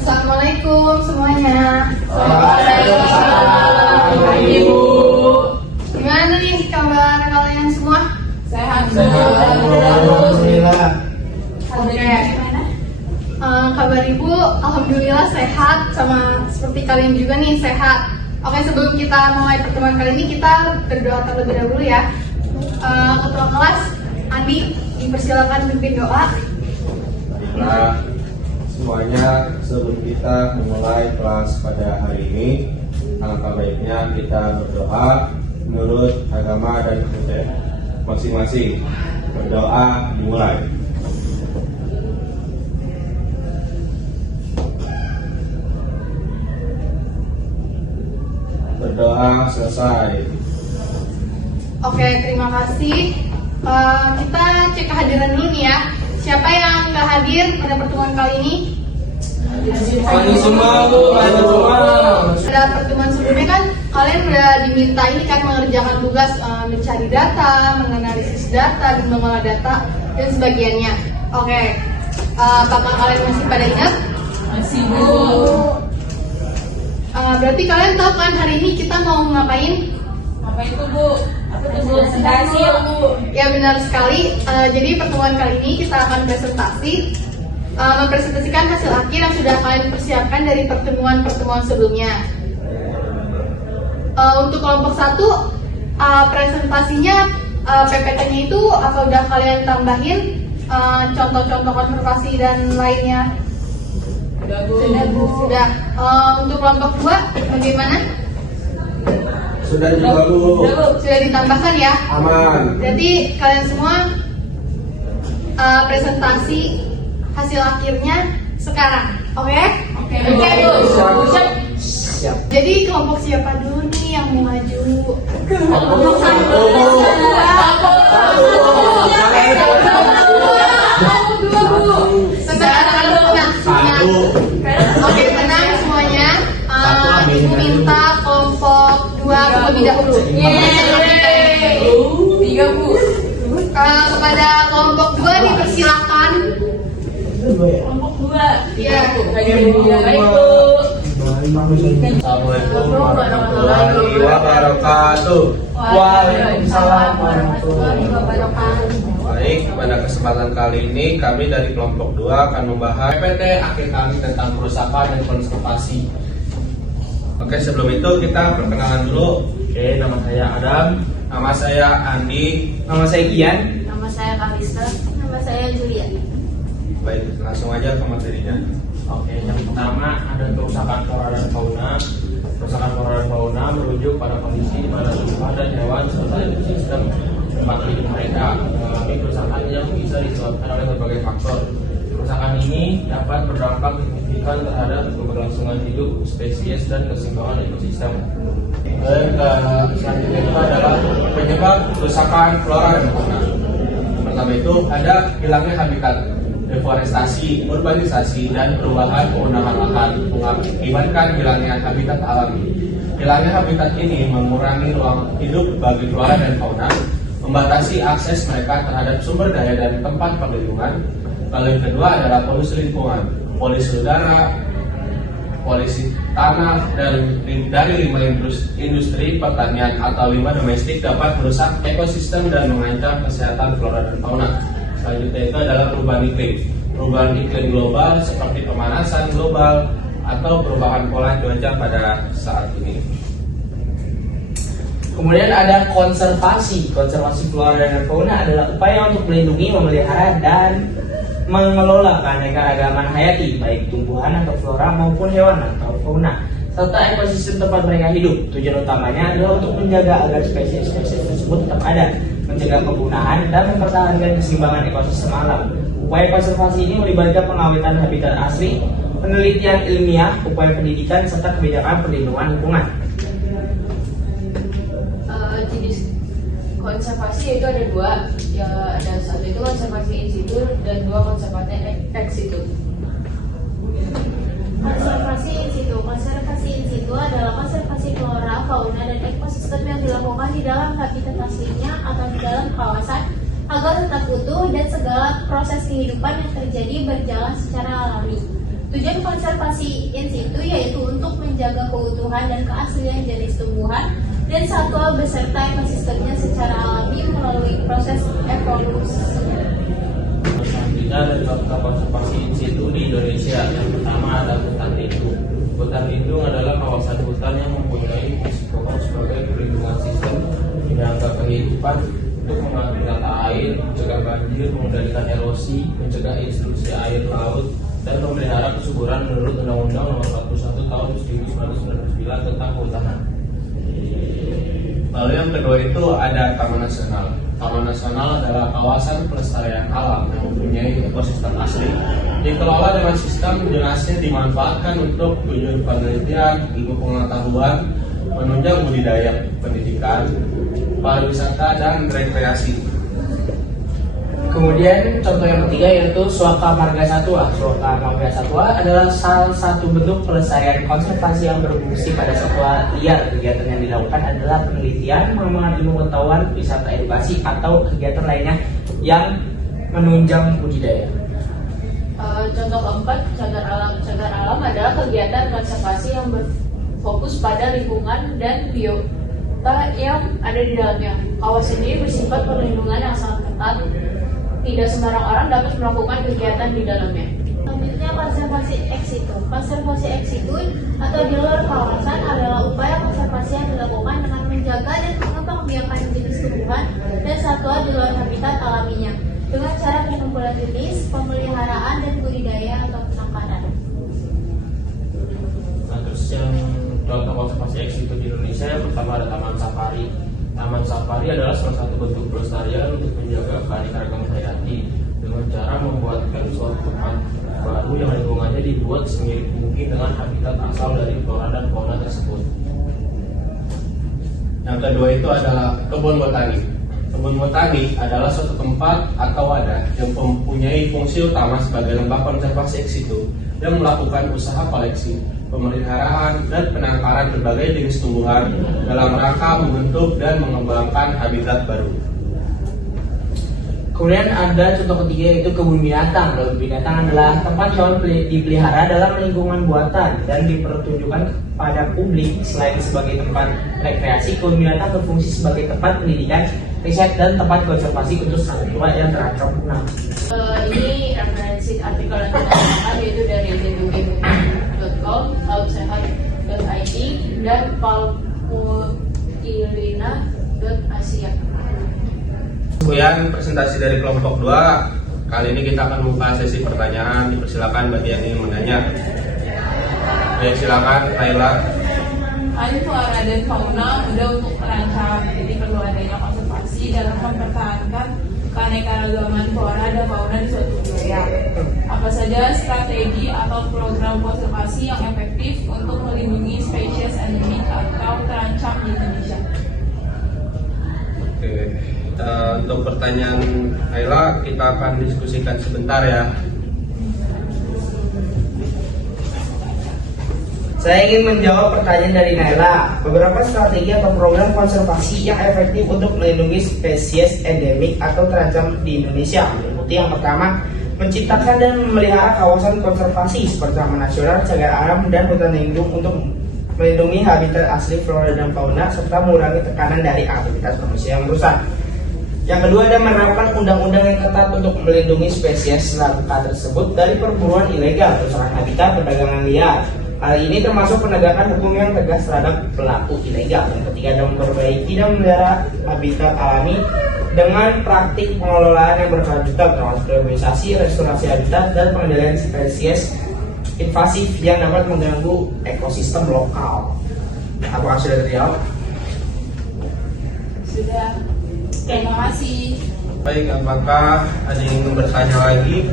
Assalamualaikum semuanya. Waalaikumsalam. Ibu. Gimana nih kabar kalian semua? Sehat. Alhamdulillah. Oke. Kabar ibu, alhamdulillah sehat, sama seperti kalian juga nih sehat. Oke, sebelum kita mulai pertemuan kali ini kita berdoa terlebih dahulu ya. Ketua kelas Andi, dipersilakan pimpin doa. Baiklah, semuanya sebelum kita memulai kelas pada hari ini, alangkah baiknya kita berdoa menurut agama dan kepercayaan masing-masing. Berdoa dimulai. Berdoa selesai. Oke, terima kasih. Kita cek kehadiran dulu nih ya. Siapa yang nggak hadir pada pertemuan kali ini? Hadir semua, Bu. Hadir semua. Pada pertemuan sebelumnya kan kalian udah diminta ini kan mengerjakan tugas mencari data, menganalisis data, dan mengolah data dan sebagiannya. Oke, apakah kalian masih pada ingat? Masih, Bu. Berarti kalian tahu kan hari ini kita mau ngapain? Apa itu, Bu? Apa itu, Bu? Presentasi ya, Bu. Ya benar sekali. Jadi pertemuan kali ini kita akan mempresentasikan hasil akhir yang sudah kalian persiapkan dari pertemuan-pertemuan sebelumnya. Untuk kelompok 1, presentasinya PPT-nya itu apa udah kalian tambahin contoh-contoh konservasi dan lainnya? Sudah, Bu. Sudah. Untuk kelompok 2 bagaimana? Sudah juga, Bu. Sudah ditambahkan ya? Aman. Berarti kalian semua presentasi hasil akhirnya sekarang, oke? Oke, Bu. Siap. Jadi kelompok siapa dulu nih yang mau maju? Kelompok satu. Satu. Oke, tenang semuanya. Ibu minta kelompok 2 terlebih dahulu. Yeay. 3, Bu. Kepada kelompok 2 dipersilakan. Kelompok 2. Iya. Baik, Bu. Assalamualaikum warahmatullahi wabarakatuh. Waalaikumsalam warahmatullahi wabarakatuh. Baik, pada kesempatan kali ini kami dari kelompok 2 akan membahas PPT akhir kami tentang kerusakan dan konservasi. Oke, sebelum itu kita perkenalan dulu. Oke, nama saya Adam. Nama saya Andi. Nama saya Kian. Nama saya Kalista. Nama saya Julia. Baik, langsung aja ke materinya. Oke, yang pertama ada kerusakan flora dan fauna. Kerusakan flora dan fauna merujuk pada kondisi di mana tumbuhan dan hewan serta ekosistem tempat hidup mereka mengalami kerusakan yang bisa disebabkan oleh berbagai faktor. Kerusakan ini dapat berdampak signifikan terhadap keberlangsungan hidup spesies dan keseimbangan ekosistem. Selanjutnya itu adalah penyebab kerusakan flora dan fauna. Pertama itu ada hilangnya habitat, deforestasi, urbanisasi, dan perubahan penggunaan lahan mengakibatkan hilangnya habitat alami. Hilangnya habitat ini mengurangi ruang hidup bagi flora dan fauna, membatasi akses mereka terhadap sumber daya dan tempat perlindungan. Lalu yang kedua adalah polusi lingkungan, polusi udara, polusi tanah, dan dari limbah industri pertanian atau limbah domestik dapat merusak ekosistem dan mengancam kesehatan flora dan fauna. Selanjutnya itu adalah perubahan iklim. Perubahan iklim global seperti pemanasan global atau perubahan pola cuaca pada saat ini. Kemudian ada konservasi. Konservasi flora dan fauna adalah upaya untuk melindungi, memelihara, dan mengelola keanekaragaman hayati, baik tumbuhan atau flora maupun hewan atau fauna, serta ekosistem tempat mereka hidup. Tujuan utamanya adalah untuk menjaga agar spesies-spesies tersebut tetap ada, mencegah penggunaan, dan mempertahankan keseimbangan ekosistem alam. Upaya konservasi ini melibatkan pengawetan habitat asli, penelitian ilmiah, upaya pendidikan, serta kebijakan perlindungan lingkungan. Jenis konservasi itu ada 2, ya ada satu itu konservasi in situ dan 2 konservasi ex situ. Konservasi in situ. Konservasi in situ adalah konservasi flora, fauna, dan ekosistem yang dilakukan di dalam habitat aslinya atau di dalam kawasan agar tetap utuh dan segala proses kehidupan yang terjadi berjalan secara alami. Tujuan konservasi in situ yaitu untuk menjaga keutuhan dan keaslian jenis tumbuhan dan satwa beserta ekosistemnya secara alami melalui proses evolusi. Selanjutnya ada contoh konservasi in situ di Indonesia. Yang pertama ada hutan lindung. Hutan lindung adalah kawasan hutan yang mempunyai fungsi pokok sebagai perlindungan sistem penyangga kehidupan untuk mengatur tata air, mencegah banjir, mengendalikan erosi, mencegah intrusi air laut, dan memelihara kesuburan menurut Undang-Undang Nomor 41 Tahun 1999 tentang Kehutanan. Lalu yang kedua itu ada Taman Nasional. Taman Nasional adalah kawasan pelestarian alam yang mempunyai ekosistem asli. Dikelola dengan sistem zonasi dimanfaatkan untuk tujuan penelitian, ilmu pengetahuan, menunjang budidaya, pendidikan, pariwisata, dan rekreasi. Kemudian contoh yang ketiga yaitu Suaka Marga Satwa. Suaka Marga Satwa adalah salah satu bentuk pelestarian konservasi yang berfungsi pada satwa liar. Kegiatan yang dilakukan adalah penelitian, pengembangan ilmu pengetahuan, wisata edukasi, atau kegiatan lainnya yang menunjang budidaya. Contoh keempat, cagar alam adalah kegiatan konservasi yang berfokus pada lingkungan dan biota yang ada di dalamnya. Kawasan ini bersifat perlindungan yang sangat ketat. Tidak sembarang orang dapat melakukan kegiatan di dalamnya. Selanjutnya konservasi ex situ. Konservasi ex situ atau di luar kawasan adalah upaya konservasi yang dilakukan dengan menjaga dan mengembangbiakan jenis tumbuhan dan satwa di luar habitat alaminya dengan cara pengumpulan jenis, pemeliharaan dan budidaya atau penangkaran. Nah, terus yang contoh konservasi ex situ di Indonesia yang pertama ada Taman Safari. Taman Safari adalah salah satu bentuk pelestarian untuk menjaga keanekaragaman hayati dengan cara membuatkan suatu tempat baru yang lingkungannya dibuat semirip mungkin dengan habitat asal dari flora dan fauna tersebut. Yang kedua itu adalah kebun botani. Kebun botani adalah suatu tempat atau wadah yang mempunyai fungsi utama sebagai lembah konservasi ex situ yang melakukan usaha koleksi, pemeliharaan, dan penangkaran berbagai jenis tumbuhan dalam rangka membentuk dan mengembangkan habitat baru. Kemudian ada contoh ketiga yaitu kebun binatang. Kebun binatang adalah tempat hewan dipelihara dalam lingkungan buatan dan dipertunjukkan kepada publik. Selain sebagai tempat rekreasi, kebun binatang berfungsi sebagai tempat pendidikan, riset, dan tempat konservasi untuk satwa yang terancam punah. Ini referensi artikel yang kita bacakan yaitu dari zbg.com, lautsehat.id, dan palmuilina.asia. Kemudian presentasi dari kelompok 2. Kali ini kita akan membuka sesi pertanyaan. Dipersilakan bagi yang ingin menanya. Baik, silakan Laila. Hal flora dan fauna mudah untuk terancam, jadi perlu adanya konservasi dalam mempertahankan keanekaragaman flora dan fauna di suatu wilayah. Apa saja strategi atau program konservasi yang efektif untuk melindungi spesies endemik atau terancam di Indonesia? Oke. Untuk pertanyaan Laila kita akan diskusikan sebentar ya. Saya ingin menjawab pertanyaan dari Naila. Beberapa strategi atau program konservasi yang efektif untuk melindungi spesies endemik atau terancam di Indonesia meliputi yang pertama, menciptakan dan memelihara kawasan konservasi seperti Taman Nasional, cagar alam, dan hutan lindung untuk melindungi habitat asli flora dan fauna serta mengurangi tekanan dari aktivitas manusia yang merusak. Yang kedua ada menerapkan undang-undang yang ketat untuk melindungi spesies langka tersebut dari perburuan ilegal, perusahaan habitat, perdagangan liar. Hal ini termasuk penegakan hukum yang tegas terhadap pelaku ilegal. Yang ketiga ada memperbaiki dan memelihara habitat alami dengan praktik pengelolaan yang berkelanjutan termasuk rehabilitasi, restorasi habitat, dan pengendalian spesies invasif yang dapat mengganggu ekosistem lokal. Apakah sudah terjawab? Sudah. Terima kasih. Baik, apakah ada yang ingin bertanya lagi?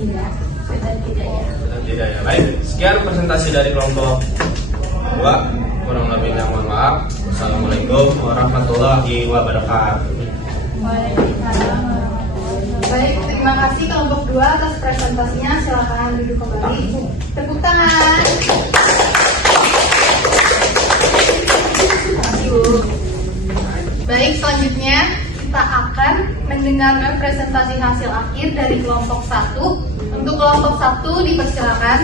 Tidak, sudah tidak ya. Sudah tidak ya. Baik, sekian presentasi dari kelompok 2. Kurang lebihnya mohon maaf. Wassalamualaikum warahmatullahi wabarakatuh. Waalaikumsalam. Baik, terima kasih kelompok 2 atas presentasinya. Silakan duduk kembali. Tepuk tangan. Baik, selanjutnya kita akan mendengarkan presentasi hasil akhir dari kelompok 1 Untuk kelompok 1 dipersilakan.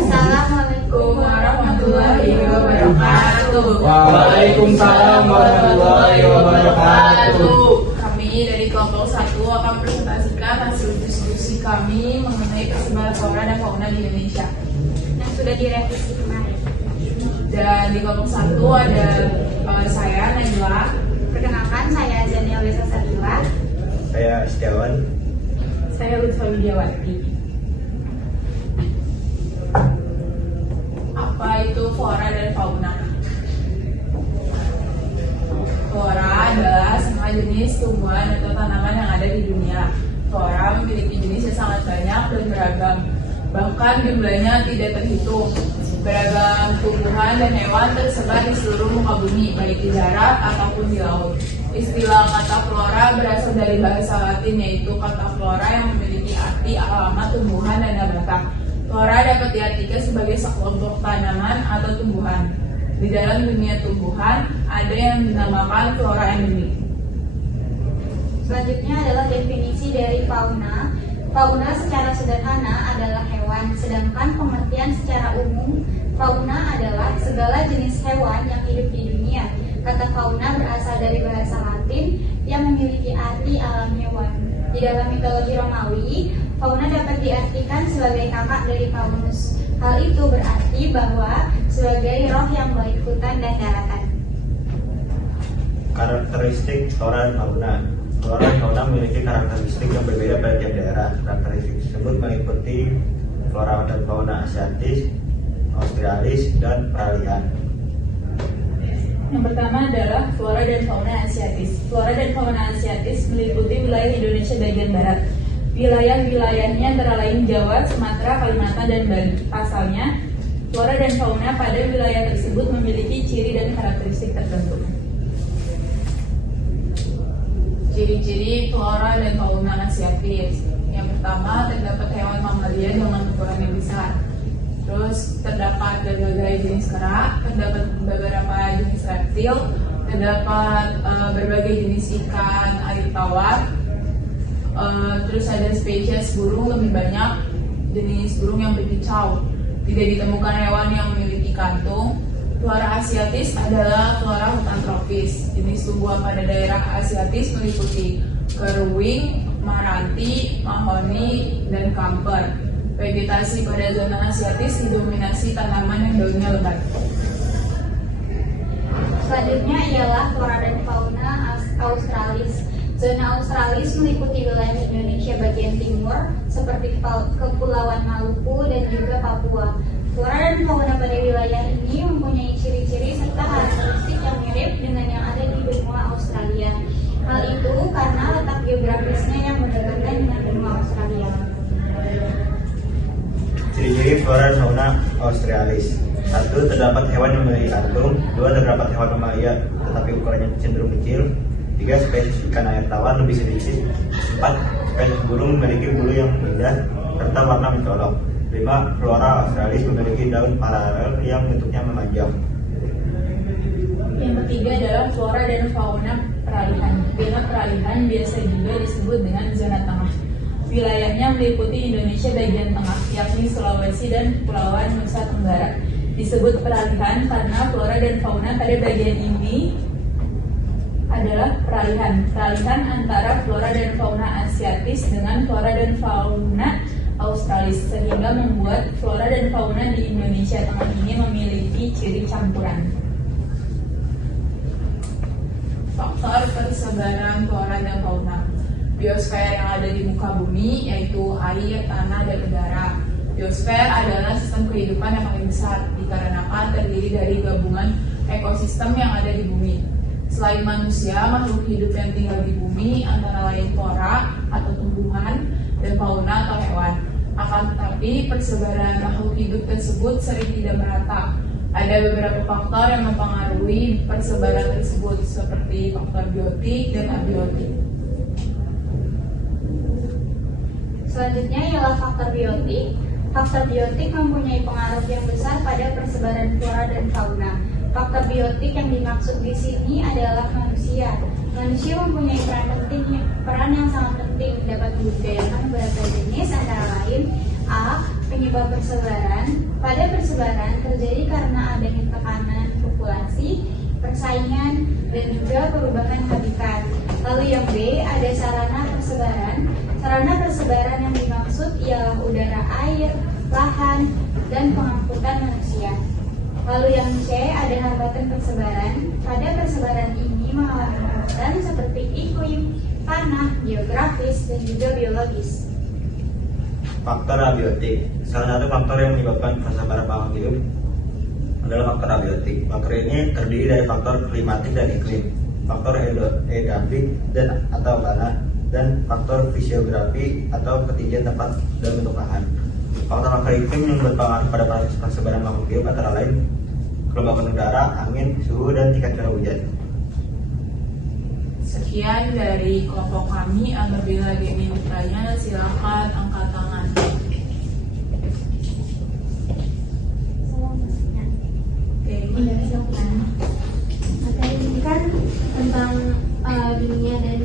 Assalamualaikum warahmatullahi wabarakatuh. Waalaikumsalam warahmatullahi wabarakatuh. Kami dari kelompok 1 akan presentasikan hasil diskusi kami mengenai persebaran flora dan fauna di Indonesia. yang sudah direvisi kemarin. Dan di kelompok 1 ada saya Najwa. Perkenalkan, saya Zania Wesa Satila. Saya Setiawan. Saya Lutfa Widiawati. Apa itu flora dan fauna? Flora adalah semua jenis tumbuhan atau tanaman yang ada di dunia. Flora memiliki jenis yang sangat banyak dan beragam. Bahkan jumlahnya tidak terhitung. Beragam tumbuhan dan hewan tersebar di seluruh muka bumi, baik di darat ataupun di laut. Istilah kata flora berasal dari bahasa Latin, yaitu kata flora yang memiliki arti alamat tumbuhan dan nabata. Flora dapat diartikan sebagai sekelompok tanaman atau tumbuhan. Di dalam dunia tumbuhan, ada yang dinamakan flora endemik. Selanjutnya adalah definisi dari fauna. Fauna secara sederhana adalah hewan, sedangkan pengertian secara umum, fauna adalah segala jenis hewan yang hidup di dunia. Kata fauna berasal dari bahasa Latin yang memiliki arti alam hewan. Di dalam mitologi Romawi, fauna dapat diartikan sebagai kakak dari faunus. Hal itu berarti bahwa sebagai roh yang baik hutan dan daratan. Karakteristik flora dan fauna. Flora dan fauna memiliki karakteristik yang berbeda pada tiap daerah. Karakteristik tersebut meliputi flora dan fauna asiatis, australis, dan peralihan. Yang pertama adalah flora dan fauna asiatis. Flora dan fauna asiatis meliputi wilayah Indonesia bagian barat. Wilayah-wilayahnya antara lain Jawa, Sumatera, Kalimantan, dan Bali. Pasalnya, flora dan fauna pada wilayah tersebut memiliki ciri dan karakteristik tertentu. Ciri-ciri flora dan fauna asiatis. Yang pertama, terdapat hewan mamalia dengan ukuran yang besar. Terus terdapat berbagai jenis kera, terdapat beberapa jenis reptil, terdapat berbagai jenis ikan air tawar. Terus ada spesies burung, lebih banyak jenis burung yang berkicau. Tidak ditemukan hewan yang memiliki kantung. Flora asiatis adalah flora hutan tropis. Jenis tumbuhan pada daerah asiatis meliputi keruing, maranti, mahoni, dan kamper. Vegetasi pada zona asiatis didominasi tanaman yang daunnya lebat. Selanjutnya ialah flora dan fauna australis. Zona australis meliputi wilayah Indonesia bagian timur seperti Kepulauan Maluku dan juga Papua. Flora dan fauna pada wilayah ini mempunyai ciri-ciri serta karakteristik yang mirip dengan yang ada di benua Australia. Hal itu karena letak geografisnya yang berdekatan dengan benua Australia. Ciri-ciri flora dan fauna australis. 1. Terdapat hewan yang memiliki kantung. 2. Terdapat hewan mamalia tetapi ukurannya cenderung kecil. 3. Spesies ikan air tawar lebih sedikit. 4. Spesies burung memiliki bulu yang indah serta warna mencolok. 5. Flora australis memiliki daun paralel yang bentuknya memanjang. Yang ketiga adalah flora dan fauna peralihan. Zona peralihan biasa juga disebut dengan zona tengah. Wilayahnya meliputi Indonesia bagian tengah, yakni Sulawesi dan Kepulauan Nusa Tenggara. Disebut peralihan karena flora dan fauna pada bagian ini adalah peralihan antara flora dan fauna asiatis dengan flora dan fauna australis, sehingga membuat flora dan fauna di Indonesia Tengah ini memiliki ciri campuran. Faktor persebaran flora dan fauna. Biosfer yang ada di muka bumi yaitu air, tanah, dan udara. Biosfer adalah sistem kehidupan yang paling besar dikarenakan terdiri dari gabungan ekosistem yang ada di bumi. Selain manusia, makhluk hidup yang tinggal di bumi antara lain flora atau tumbuhan dan fauna atau hewan. Akan tetapi persebaran makhluk hidup tersebut sering tidak merata. Ada beberapa faktor yang mempengaruhi persebaran tersebut seperti faktor biotik dan abiotik. Selanjutnya ialah faktor biotik. Faktor biotik mempunyai pengaruh yang besar pada persebaran flora dan fauna. Faktor biotik yang dimaksud di sini adalah manusia. Manusia mempunyai peran yang sangat penting dapat membudidayakan beberapa jenis antara lain: A. Penyebab persebaran. Pada persebaran terjadi karena adanya tekanan populasi, persaingan, dan juga perubahan habitat. Lalu yang B, ada sarana persebaran. Sarana persebaran yang dimaksud ialah udara, air, lahan, dan pengangkutan manusia. Lalu yang C, ada hambatan persebaran. Pada persebaran ini mengalami hambatan seperti iklim, tanah, geografis, dan juga biologis. Faktor abiotik. Salah satu faktor yang menyebabkan persebaran makhluk hidup adalah faktor abiotik. Faktor ini terdiri dari faktor klimatik dan iklim, faktor edafik dan atau tanah, dan faktor fisiografi atau ketinggian tempat dan bentuk lahan. Faktor-faktor iklim yang berpengaruh pada proses persebaran makhluk hidup antara lain kelembapan udara, angin, suhu, dan tingkat curah hujan. Sekian dari kelompok kami. Apabila lagi ingin bertanya, silakan angkat tangan. Oke. Iya, silakan. Materi ini kan tentang dunia dan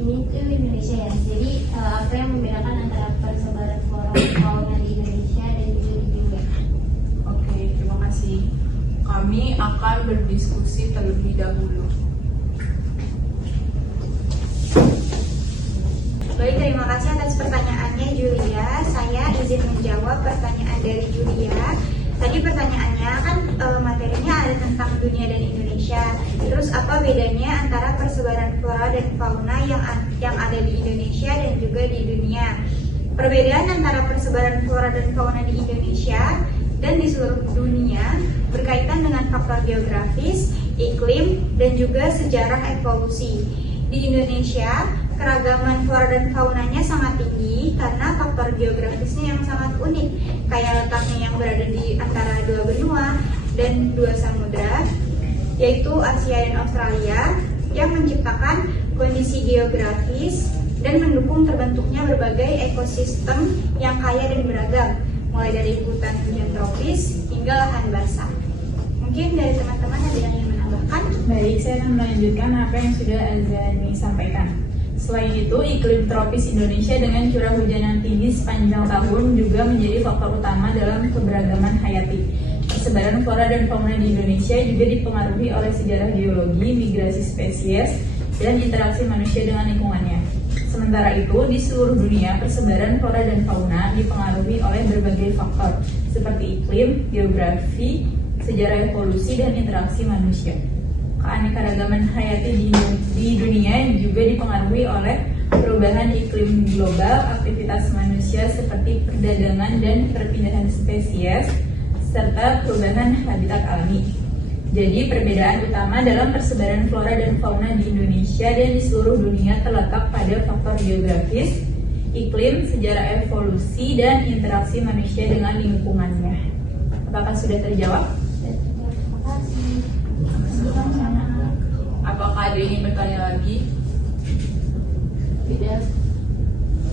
ini tuh Indonesia ya. Jadi apa yang membedakan antara persebaran flora dan fauna di Indonesia dan juga di dunia? Oke, terima kasih. Kami akan berdiskusi terlebih dahulu. Baik, terima kasih atas pertanyaannya Julia. Saya izin menjawab pertanyaan dari Julia. Tadi pertanyaannya kan materinya ada tentang dunia dan Indonesia. Terus apa bedanya antara persebaran flora dan fauna yang ada di Indonesia dan juga di dunia? Perbedaan antara persebaran flora dan fauna di Indonesia dan di seluruh dunia berkaitan dengan faktor geografis, iklim, dan juga sejarah evolusi. Di Indonesia, keragaman flora dan faunanya sangat tinggi karena faktor geografisnya yang sangat unik, kayak letaknya yang berada di antara dua benua dan dua samudra, yaitu Asia dan Australia, yang menciptakan kondisi geografis dan mendukung terbentuknya berbagai ekosistem yang kaya dan beragam, mulai dari hutan hujan tropis hingga lahan basah. Mungkin dari teman-teman ada yang ingin menambahkan? Baik, saya akan melanjutkan apa yang sudah Azani sampaikan. Selain itu, iklim tropis Indonesia dengan curah hujan yang tinggi sepanjang tahun juga menjadi faktor utama dalam keberagaman hayati. Persebaran flora dan fauna di Indonesia juga dipengaruhi oleh sejarah geologi, migrasi spesies, dan interaksi manusia dengan lingkungannya. Sementara itu, di seluruh dunia, persebaran flora dan fauna dipengaruhi oleh berbagai faktor, seperti iklim, geografi, sejarah evolusi, dan interaksi manusia. Keanekaragaman hayati di dunia juga dipengaruhi oleh perubahan iklim global, aktivitas manusia seperti perdagangan dan perpindahan spesies, serta perubahan habitat alami. Jadi, perbedaan utama dalam persebaran flora dan fauna di Indonesia dan di seluruh dunia terletak pada faktor geografis, iklim, sejarah evolusi, dan interaksi manusia dengan lingkungannya. Apakah sudah terjawab? Apakah ada yang ingin bertanya lagi? Tidak.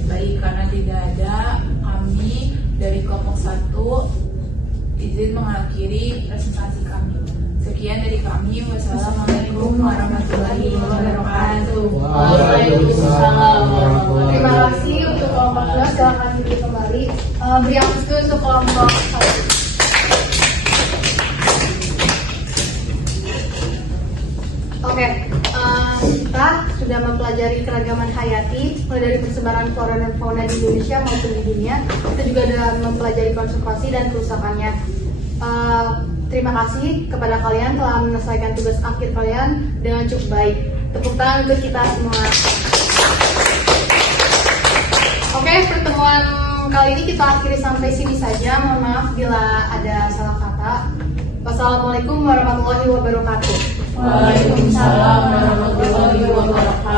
Baik, karena tidak ada, kami dari kelompok 1 izin mengakhiri presentasi kami. Sekian dari kami. Wassalamualaikum warahmatullahi wabarakatuh. Waalaikumsalam. Terima kasih untuk kelompok 2. Silakan duduk kembali. Beri aplaus untuk kelompok 1. Oke, kita sudah mempelajari keragaman hayati mulai dari persebaran flora dan fauna di Indonesia maupun di dunia. Kita juga sudah mempelajari konservasi dan kerusakannya. Terima kasih kepada kalian telah menyelesaikan tugas akhir kalian dengan cukup baik. Tepuk tangan untuk kita semua. Oke, pertemuan kali ini kita akhiri sampai sini saja. Mohon maaf bila ada salah kata. Wassalamualaikum warahmatullahi wabarakatuh. Waalaikumsalam warahmatullahi wabarakatuh.